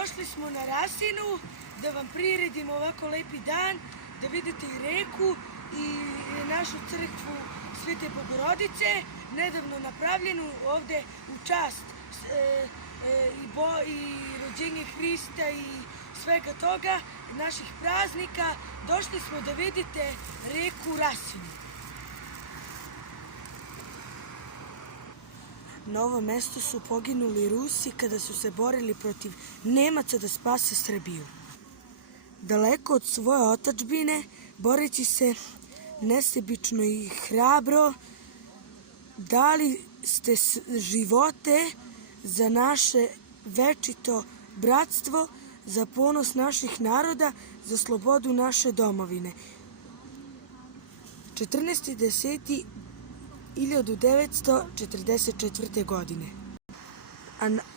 došli smo na Rasinu da vam priredimo ovako lepi dan, da vidite i reku i našu crkvu Svete Bogorodice, nedavno napravljenu ovde u čast i rođenje Hrista i svega toga, naših praznika. Došli smo da vidite reku Rasinu. Na ovom mestu su poginuli Rusi kada su se borili protiv Nemaca da spase Srbiju. Daleko od svoje otadžbine, boreći se nesebično i hrabro, dali ste živote za naše večito bratstvo, za ponos naših naroda, za slobodu naše domovine. 14.10.1944. godine.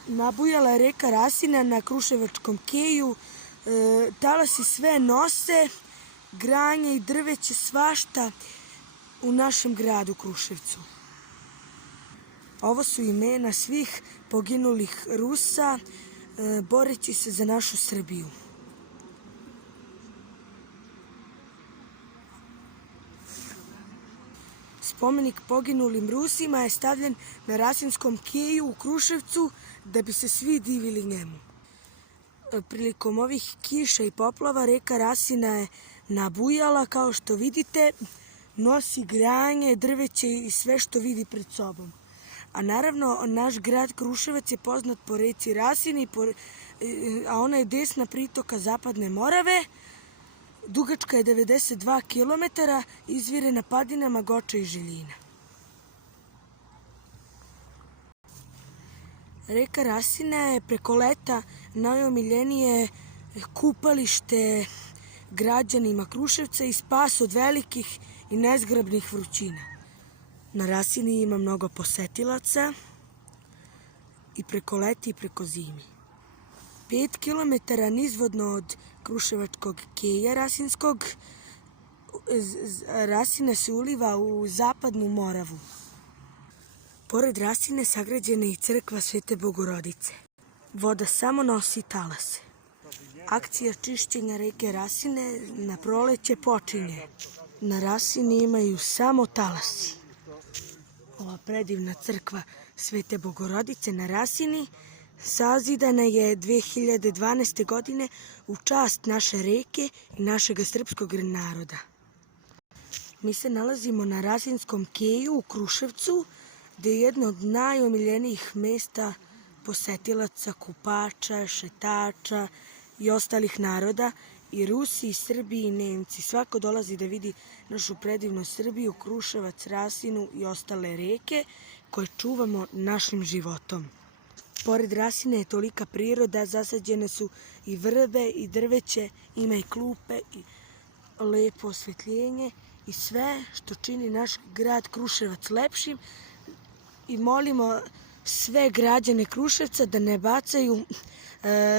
Nabujala je reka Rasina na Kruševačkom keju, talasi sve nose, granje i drveće svašta u našem gradu Kruševcu. Ovo su imena svih poginulih Rusa, boreći se za našu Srbiju. Spomenik poginulim Rusima je stavljen na Rasinskom keju u Kruševcu da bi se svi divili njemu. Prilikom ovih kiša i poplava reka Rasina je nabujala, kao što vidite, nosi granje, drveće i sve što vidi pred sobom. A naravno, naš grad Kruševac je poznat po reci Rasini, a ona je desna pritoka Zapadne Morave. Dugačka je 92 km, izvire na padinama Goča i Žiljina. Reka Rasina je preko leta najomiljenije kupalište građanima Kruševca i spas od velikih i nezgrabnih vrućina. Na Rasini ima mnogo posetilaca i preko leti i preko zimi. 5 km nizvodno od Kruševačkog keja Rasinskog, Rasina se uliva u Zapadnu Moravu. Pored Rasine sagrađena je i crkva Svete Bogorodice. Voda samo nosi talase. Akcija čišćenja reke Rasine na proleće počinje. Na Rasini imaju samo talasi. Ova predivna crkva Svete Bogorodice na Rasini sazidana je 2012. godine u čast naše reke i našeg srpskog naroda. Mi se nalazimo na Rasinskom keju u Kruševcu, gde je jedno od najomiljenijih mesta posetilaca, kupača, šetača i ostalih naroda. I Rusi, i Srbi, i Nemci. Svako dolazi da vidi našu predivnu Srbiju, Kruševac, Rasinu i ostale reke koje čuvamo našim životom. Pored Rasine je tolika priroda, zasađene su i vrbe i drveće, ima i klupe i lepo osvetljenje i sve što čini naš grad Kruševac lepšim. I molimo sve građane Kruševca da ne bacaju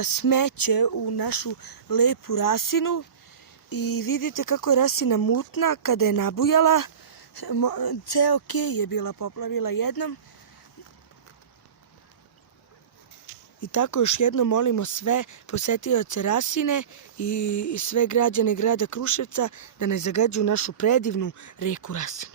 smeće u našu lepu Rasinu. I vidite kako je Rasina mutna kada je nabujala. Ceo kej je bila poplavila jednom. I tako još jednom molimo sve posetioce Rasine i sve građane grada Kruševca da ne zagađuju našu predivnu reku Rasinu.